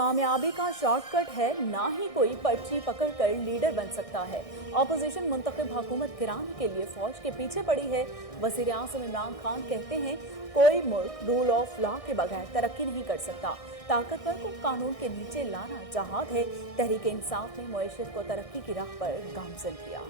कामयाबी का शॉर्टकट है, ना ही कोई पर्ची पकड़कर लीडर बन सकता है। ऑपोजिशन मुंतखब हुकूमत गिराने के लिए फौज के पीछे पड़ी है। वजीर आज़म इमरान खान कहते हैं कोई मुल्क रूल ऑफ लॉ के बगैर तरक्की नहीं कर सकता। ताकतवर को कानून के नीचे लाना जहाद है। तहरीक इंसाफ ने मईशत को तरक्की की राह पर गामजन किया।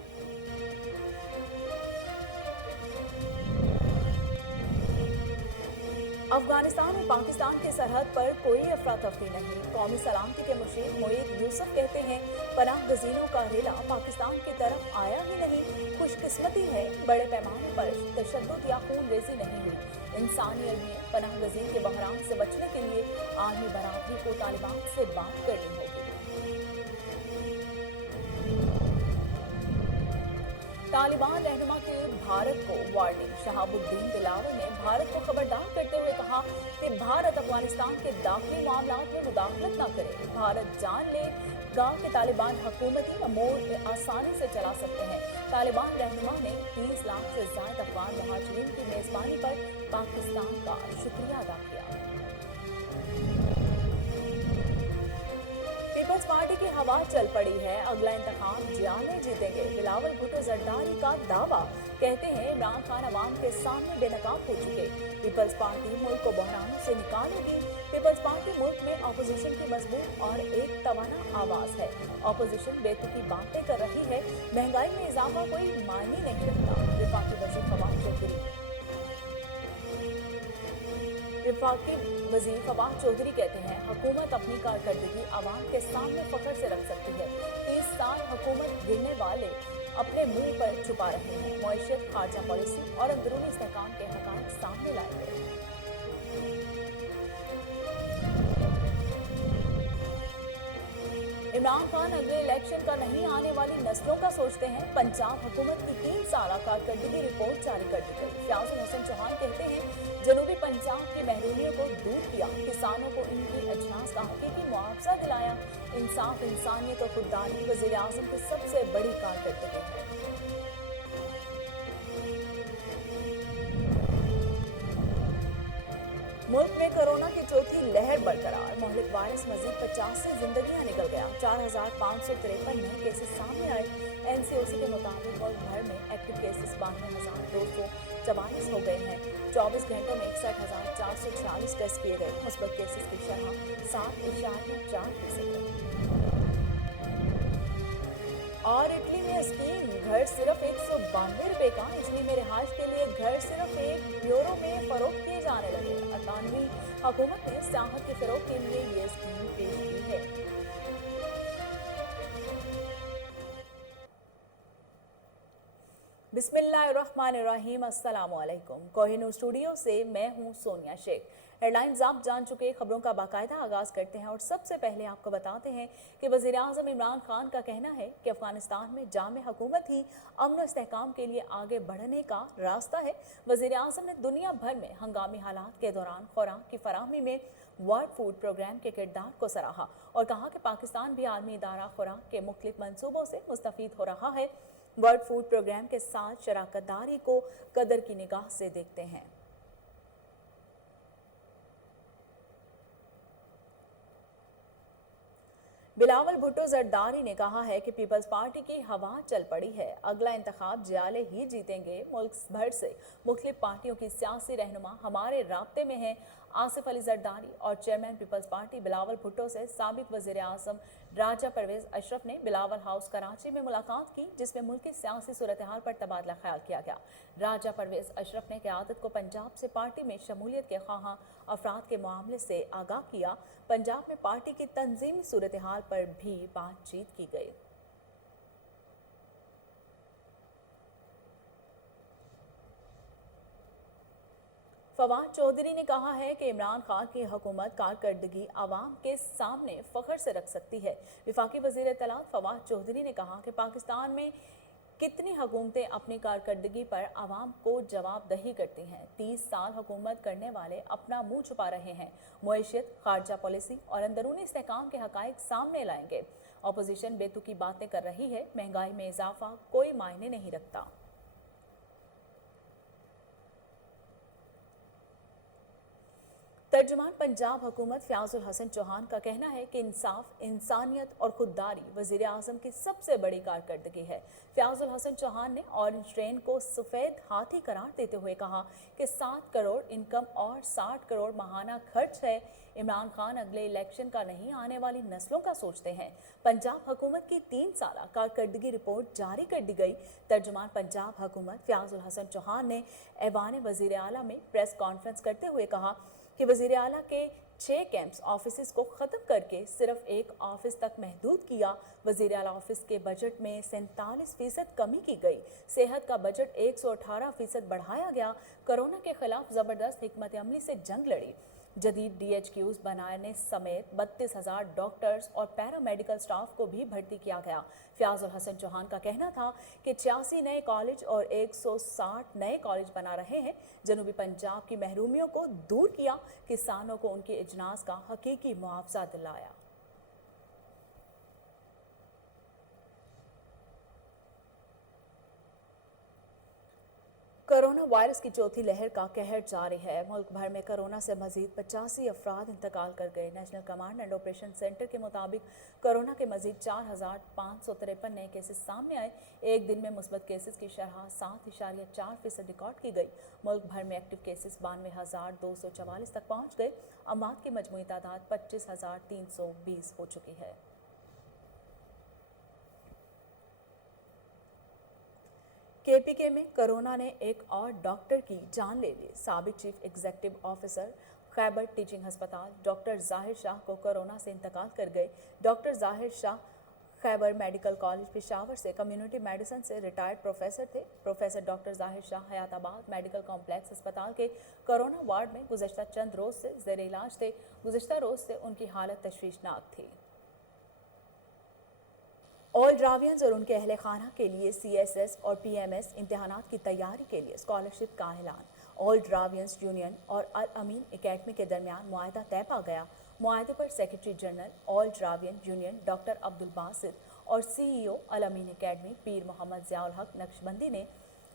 अफगानिस्तान और पाकिस्तान की सरहद पर कोई अफरा तफरी नहीं। कौमी सलामती के मुशीर मोईद यूसुफ कहते हैं पनाह गजीनों का रेला पाकिस्तान की तरफ आया ही नहीं। खुशकिस्मती है बड़े पैमाने पर तशद्दुद या खून रेजी नहीं हुई। इंसानियत में पनाह गजीन के बहरान से बचने के लिए आलमी बरादरी को तालिबान से बात करनी होगी। तालिबान रहनुमा के भारत को वार्निंग। शहाबुद्दीन दिलावर ने भारत को खबरदार करते हुए कहा कि भारत अफगानिस्तान के दाखिली मामलात में मुदाखलत न करे। भारत जान ले गांव के तालिबान हुकूमती अमूर आसानी से चला सकते हैं। तालिबान रहनुमा ने 30 लाख से ज्यादा अफगान मुहाजिरीन की मेजबानी पर पाकिस्तान का शुक्रिया अदा किया। पीपल्स पार्टी की हवा चल पड़ी है, अगला इंतखाब जियाले जीतेंगे। बिलावल भुट्टो जरदारी का दावा। कहते हैं इमरान खान अवाम के सामने बेनकाब हो चुके। पीपल्स पार्टी मुल्क को बहरानों से निकालेगी। पीपल्स पार्टी मुल्क में अपोजिशन की मजबूत और एक तवाना आवाज है। अपोजिशन बेतुकी बातें कर रही है। महंगाई में इजाफा कोई मायने नहीं रखता। विफाकी वजीर फवाद चौधरी कहते हैं हुकूमत अपनी कारकर्दगी आवाम के सामने फख्र से रख सकती है। 30 साल हुकूमत गिरने वाले अपने मुंह पर छुपा रहे हैं। मईशत, खारजा पॉलिसी और अंदरूनी इस्तेहकाम के हक़ाइक़ सामने लाएंगे। इमरान खान अगले इलेक्शन का नहीं आने वाली नस्लों का सोचते हैं। पंजाब हुकूमत की 3 साल कारकर्दगी रिपोर्ट जारी कर दी गई। फयाजुल हसन चौहान कहते हैं जनूबी पंजाब की महरूमियों को दूर किया, किसानों को इनकी अजनास का हकीकी मुआवजा दिलाया। इंसाफ, इंसानियत और खुददारी वज़ीर आज़म की सबसे बड़ी कारकर्दगी है। मुल्क में कोरोना की चौथी लहर बरकरार। मोहलिक वायरस मजीद 50 से जिंदगियां निकल गया। 4553 नए केसेस सामने आए। एनसीओसी के मुताबिक मुल्क भर में एक्टिव केसेस 92,244 हो गए हैं। 24 घंटों में 61,446 टेस्ट किए गए। मुस्बत केसेस की शरह 7.4% है। और इटली में स्कीम घर सिर्फ 192 रुपए का। इटली में रिहाइश के लिए घर सिर्फ 1 यूरो में फरोख्त किए जाने लगे। अतानवी हुकूमत ने सियाहत के फरोग के लिए ये स्कीम पेश की है। बिस्मिल्लाहिर्रहमानिर्रहीम। अस्सलाम वालेकुम। कोहिनूर स्टूडियो से मैं हूं सोनिया शेख। हेडलाइंस आप जान चुके, खबरों का बाकायदा आगाज करते हैं और सबसे पहले आपको बताते हैं कि वज़ीर आज़म इमरान खान का कहना है कि अफगानिस्तान में जामे हुकूमत ही अमन और इस्तेहकाम के लिए आगे बढ़ने का रास्ता है। वज़ीर आज़म ने दुनिया भर में हंगामी हालात के दौरान खुराक की फराहमी में वर्ल्ड फूड प्रोग्राम के किरदार को सराहा और कहा कि पाकिस्तान भी आलमी इदारा खुराक के मुख्तलिफ मनसूबों से मुस्तफीद हो रहा है। वर्ल्ड फूड प्रोग्राम के साथ शराकतदारी को कदर की निगाह से देखते हैं। बिलावल भुट्टो जरदारी ने कहा है कि पीपल्स पार्टी की हवा चल पड़ी है, अगला इंतखाब जियाले ही जीतेंगे। मुल्क भर से मुख्तलिफ पार्टियों की सियासी रहनुमा हमारे राब्ते में हैं। आसिफ अली जरदारी और chairman Peoples Party Bilawal Bhutto से साबिक वज़ीर आज़म राजा परवेज अशरफ ने बिलावल हाउस कराची में मुलाकात की, जिसमें मुल्क की सियासी सूरत हाल पर तबादला ख्याल किया गया। राजा परवेज अशरफ ने क़यादत को पंजाब से पार्टी में शमूलियत के ख्वाहां अफराद के मामले से आगाह किया। पंजाब में पार्टी की तंजीमी सूरत हाल पर भी बातचीत की गई। फवाद चौधरी ने कहा है कि इमरान खान की हुकूमत कारकर्दगी आवाम के सामने फख्र से रख सकती है। विफाकी वज़ीर इत्तलात फवाद चौधरी ने कहा कि पाकिस्तान में कितनी हुकूमतें अपनी कारकर्दगी पर आवाम को जवाबदही करती हैं। 30 साल हुकूमत करने वाले अपना मुंह छुपा रहे हैं। मईशत, खारजा पॉलिसी और अंदरूनी इस्तेहकाम के हक़ाइक़ सामने लाएंगे। अपोजिशन बेतुकी बातें कर रही है। महंगाई में इजाफा कोई मायने नहीं रखता। तर्जुमान पंजाब हुकूमत फयाजुल हसन चौहान का कहना है कि इंसाफ, इंसानियत और खुददारी वजीर आजम की सबसे बड़ी कारकर्दगी है। फयाजुल हसन चौहान ने ऑरेंज ट्रेन को सफ़ेद हाथी करार देते हुए कहा कि 7 करोड़ इनकम और 60 करोड़ माहाना खर्च है। इमरान खान अगले इलेक्शन का नहीं, आने वाली नस्लों का सोचते हैं। पंजाब हुकूमत की 3 साला कारकर्दगी रिपोर्ट जारी कर दी गई। तर्जुमान पंजाब हुकूमत फयाजुल हसन चौहान ने ऐवान वजीर आला में प्रेस कॉन्फ्रेंस करते हुए कहा कि वजीर आला के 6 कैंप्स ऑफिस को ख़त्म करके सिर्फ एक ऑफिस तक महदूद किया। वजीर आला ऑफिस के बजट में 47% कमी की गई। सेहत का बजट 118% बढ़ाया गया। कोरोना के खिलाफ ज़बरदस्त हिकमत अमली से जंग लड़ी। जदीद DHQs बनाने समेत 32,000 डॉक्टर्स और पैरामेडिकल स्टाफ को भी भर्ती किया गया। फयाजुल हसन चौहान का कहना था कि 86 नए कॉलेज और 160 नए कॉलेज बना रहे हैं। जनूबी पंजाब की महरूमियों को दूर किया, किसानों को उनके इजनास का हकीकी मुआवजा दिलाया। कोरोना वायरस की चौथी लहर का कहर जारी है। मुल्क भर में कोरोना से मजीद 85 अफराद इंतकाल कर गए। National command and operation centre के मुताबिक कोरोना के मजीद 4,553 नए केसेस सामने आए। एक दिन में मुस्बत केसेस की शरह 7.4% रिकॉर्ड की गई। मुल्क भर में एक्टिव केसेस 92,244 तक पहुँच गए। अमात की मजमूई तादाद 25,320 हो चुकी है। KPK में कोरोना ने एक और डॉक्टर की जान ले ली। साबिक chief executive officer Khyber teaching अस्पताल डॉक्टर जाहिर शाह को कोरोना से इंतकाल कर गए। डॉक्टर जाहिर शाह खैबर मेडिकल कॉलेज पेशावर से कम्युनिटी मेडिसिन से रिटायर्ड प्रोफेसर थे। प्रोफेसर डॉक्टर जाहिर शाह हयाताबाद मेडिकल कॉम्प्लेक्स अस्पताल के कोरोना वार्ड में गुज़श्ता चंद रोज़ से ज़ेर इलाज थे। गुज़श्ता रोज़ से उनकी हालत तशवीशनाक थी। ऑल ड्रावियंस और उनके अहले खाना के लिए CSS और PMS इम्तहानात की तैयारी के लिए स्कॉलरशिप का ऐलान। ऑल ड्रावियंस यूनियन और अल अमीन एकेडमी के दरमियान मुआहदा तय पा गया। मुआहदे पर सेक्रेटरी जनरल ऑल ड्रावियन यूनियन डॉक्टर अब्दुल बासित और CEO अल अमीन एकेडमी पीर मोहम्मद ज़ियाउल हक नक्शबंदी ने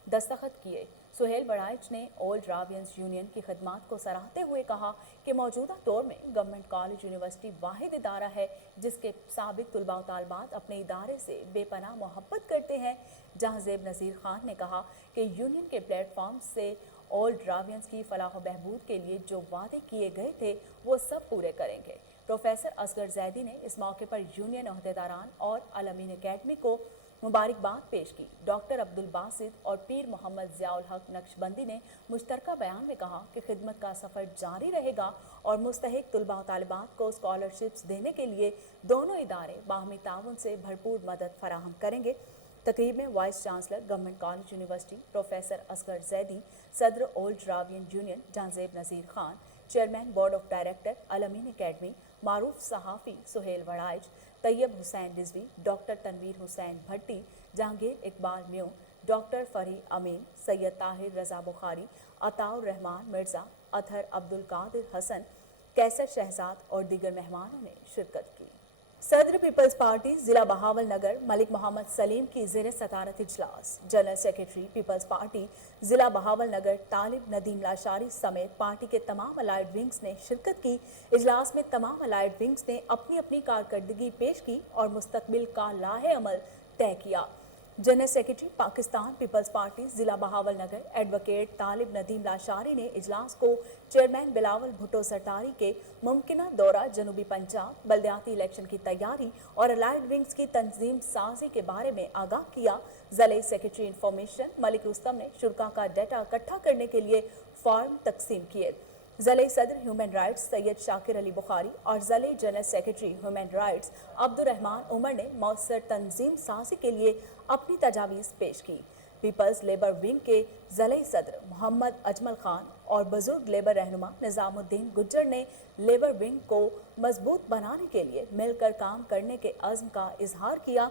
दस्तखत किए। सुहेल बड़ाइच ने ऑल ड्रावियंस यूनियन की खदमात को सराहते हुए कहा कि मौजूदा दौर में गवर्नमेंट कॉलेज यूनिवर्सिटी वाहिद इदारा है जिसके साबिक तुलबा व तालिबात अपने इदारे से बेपनाह मोहब्बत करते हैं। जहां ज़ेब नज़ीर खान ने कहा कि यूनियन के प्लेटफॉर्म से ऑल ड्रावियंस की फलाह व बहबूद के लिए जो वादे किए गए थे वो सब पूरे करेंगे। प्रोफेसर असगर जैदी ने इस मौके पर यूनियन अहदेदारान और अल अमीन एकेडमी को मुबारकबाद पेश की। डॉक्टर अब्दुल बासित और पीर मोहम्मद ज़ियाउल हक नक्शबंदी ने मुश्तरका बयान में कहा कि खिदमत का सफ़र जारी रहेगा और मुस्तहिक तुलबा तालिबात को स्कॉलरशिप्स देने के लिए दोनों इदारे बाहमी ताउन से भरपूर मदद फराहम करेंगे। तकरीब में vice chancellor government college university professor Asghar Zaidi, सदर ओल्ड ड्रावियन union Jahanzeb Nazir Khan, chairman board of director Al Amin academy मारूफ सहाफ़ी सुहेल वड़ाइच, तैयब हुसैन रिजवी, डॉक्टर तनवीर हुसैन भट्टी, जहांगीर इकबाल म्यू, डॉक्टर फरी अमीन, सैयद ताहिर रजा बुखारी, अताउर रहमान मिर्ज़ा, अतहर अब्दुल कादिर हसन, कैसर शहजाद और दीगर मेहमानों ने शिरकत की। सदर पीपल्स पार्टी जिला बहावल नगर मलिक मोहम्मद सलीम की ज़ेर सदारत इजलास। जनरल सेक्रेटरी पीपल्स पार्टी जिला बहावल नगर तालिब नदीम लाशारी समेत पार्टी के तमाम अलाइड विंग्स ने शिरकत की। इजलास में तमाम अलाइड विंग्स ने अपनी अपनी कारकर्दगी पेश की और मुस्तकबिल का लाहे अमल तय किया। General secretary Pakistan Peoples Party जिला बहावल नगर एडवोकेट तालिब नदीम लाशारी ने इजलास को चेयरमैन बिलावल भुट्टो सरदारी के मुमकिना दौरा जनूबी पंजाब, बल्दियाती इलेक्शन की तैयारी और अलाइड विंग्स की तंजीम साजी के बारे में आगाह किया। ज़िले सेक्रेटरी इंफॉर्मेशन मलिक रुस्तम ने शुरा का डाटा इकट्ठा करने के लिए फॉर्म तकसीम किए। ज़िले सदर ह्यूमन राइट्स सैयद शाकिर अली बुखारी और ज़िले general secretary human rights Abdurrahman Umar ने मौसर तंजीम साजी के लिए अपनी तजावीज़ पेश की। पीपल्स लेबर विंग के ज़िले सदर मोहम्मद अजमल खान और बुजुर्ग लेबर रहनुमा निज़ामुद्दीन गुज्जर ने लेबर विंग को मजबूत बनाने के लिए मिलकर काम करने के अज़्म का इजहार किया।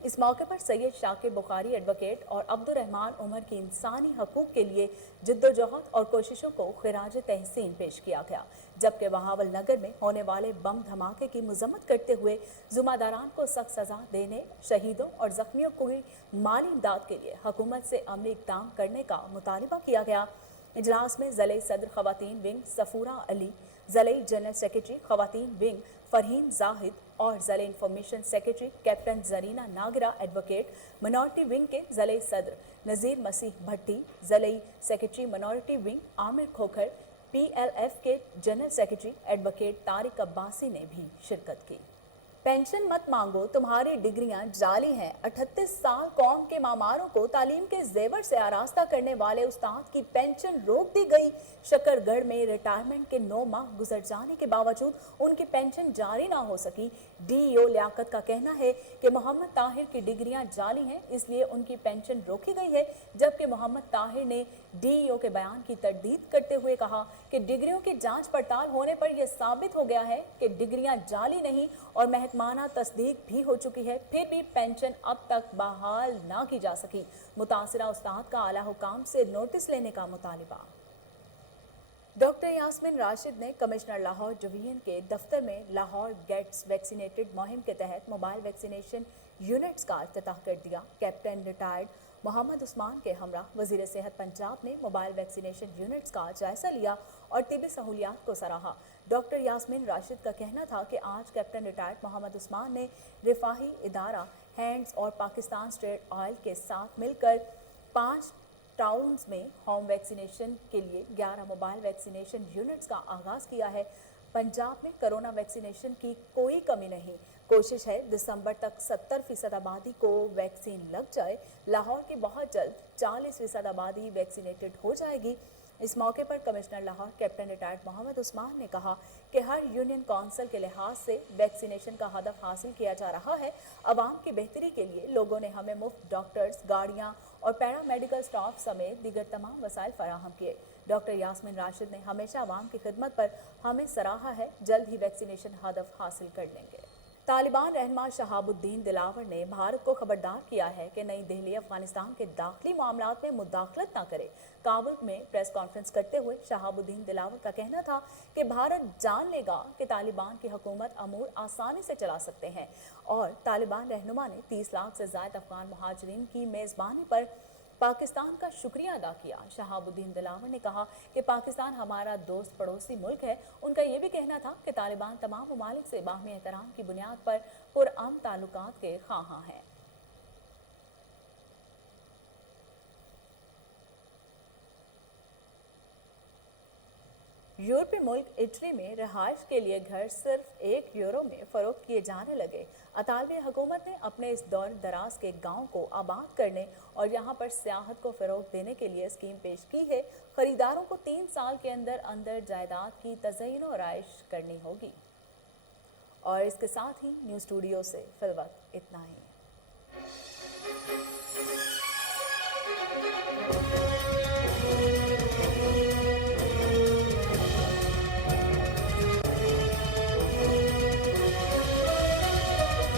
इस मौके पर सैयद शाकिर बुखारी एडवोकेट और अब्दुर्रहमान उमर की इंसानी हकूक़ के लिए जिद्दोजहद और कोशिशों को खिराज तहसीन पेश किया गया। जबकि बहावल नगर में होने वाले बम धमाके की मजम्मत करते हुए जुम्मेदारान को सख्त सज़ा देने, शहीदों और जख्मियों को माली इमदाद के लिए हुकूमत से अमली इक़दाम करने का मुतालबा किया गया। इजलास में ज़िले सदर ख़वातीन विंग सफूरा अली, ज़िले जनरल सेक्रेटरी ख़वातीन विंग फरहीन जाहिद और ज़िले इंफॉर्मेशन सेक्रेटरी कैप्टन जरीना नागरा एडवोकेट मिनॉरिटी विंग के ज़िले सदर नज़ीर मसीह भट्टी, ज़िले secretary minority wing Aamir Khokhar, PLF के general secretary advocate Tariq Abbasi ने भी शिरकत की। पेंशन मत मांगो, तुम्हारी डिग्रियां जाली हैं। 38 साल कौम के मामारों को तालीम के जेवर से आरास्ता करने वाले उस्ताद की पेंशन रोक दी गई। शकरगढ़ में रिटायरमेंट के 9 माह गुजर जाने के बावजूद उनकी पेंशन जारी ना हो सकी। DEO लियाकत का कहना है कि मोहम्मद ताहिर की डिग्रियां जाली हैं, इसलिए उनकी पेंशन रोकी गई है। जबकि मोहम्मद ताहिर ने DEO के बयान की तरदीद करते हुए कहा कि डिग्रियों की जांच पड़ताल होने पर यह साबित हो गया है कि डिग्रियां जाली नहीं और महकमाना तस्दीक भी हो चुकी है, फिर भी पेंशन अब तक बहाल ना की जा सकी। मुतासिरा उस्ताद का आला हुकाम से नोटिस लेने का मुतालिबा। डॉक्टर यास्मीन राशिद ने कमिश्नर लाहौर डिवीजन के दफ्तर में लाहौर गेट्स वैक्सीनेटेड मुहिम के तहत मोबाइल वैक्सीनेशन यूनिट्स का इफ्तिताह कर दिया। कैप्टन रिटायर्ड मोहम्मद उस्मान के हमरा वजीर सेहत पंजाब ने मोबाइल वैक्सीनेशन यूनिट्स का जायजा लिया और तिबी सहूलियात को सराहा। डॉक्टर यास्मीन राशिद का कहना था कि आज कैप्टन रिटायर्ड मोहम्मद उस्मान ने रिफाही इदारा हैंड्स और पाकिस्तान स्टेट ऑयल के साथ मिलकर 5 टाउन्स में होम वैक्सीनेशन के लिए 11 मोबाइल वैक्सीनेशन यूनिट्स का आगाज किया है। पंजाब में कोरोना वैक्सीनेशन की कोई कमी नहीं। कोशिश है दिसंबर तक 70% आबादी को वैक्सीन लग जाए। लाहौर की बहुत जल्द 40% आबादी वैक्सीनेटेड हो जाएगी। इस मौके पर commissioner Lahore captain retired Mohammad Usman ने कहा कि हर यूनियन काउंसिल के लिहाज से वैक्सीनेशन का हदफ हासिल किया जा रहा है। अवाम की बेहतरी के लिए लोगों ने हमें मुफ्त डॉक्टर्स, गाड़ियां और पैरामेडिकल स्टाफ समेत दीगर तमाम वसाइल फराहम किए। डॉक्टर यास्मीन राशिद ने हमेशा अवाम की खिदमत पर हमें सराहा है। जल्द ही वैक्सीनेशन हदफ हासिल कर लेंगे। तालिबान रहनुमा शहाबुद्दीन दिलावर ने भारत को खबरदार किया है कि नई दिल्ली अफगानिस्तान के दाखिली मामलात में मुदाखलत न करे। काबुल में प्रेस कॉन्फ्रेंस करते हुए शहाबुद्दीन दिलावर का कहना था कि भारत जान लेगा कि तालिबान की हुकूमत अमूर आसानी से चला सकते हैं और तालिबान रहनुमा ने 30 लाख से ज़ायद अफगान मुहाजिरीन की मेज़बानी पर पाकिस्तान का शुक्रिया अदा किया। शहाबुद्दीन दिलावर ने कहा कि पाकिस्तान हमारा दोस्त पड़ोसी मुल्क है। उनका यह भी कहना था कि तालिबान तमाम ममालिक से बाहमी एहतराम की बुनियाद पर पुरअमन ताल्लुकात के ख्वाहां हैं। यूरोपीय मुल्क इटली में रहायश के लिए घर सिर्फ €1 में फरोख्त किए जाने लगे। अतालवी हुकूमत ने अपने इस दौर दराज के गांव को आबाद करने और यहां पर सियाहत को फ़रोग़ देने के लिए स्कीम पेश की है। खरीदारों को 3 साल के अंदर अंदर जायदाद की तज़यीन और राइश करनी होगी। और इसके साथ ही न्यूज़ स्टूडियो से फिलवक्त इतना ही।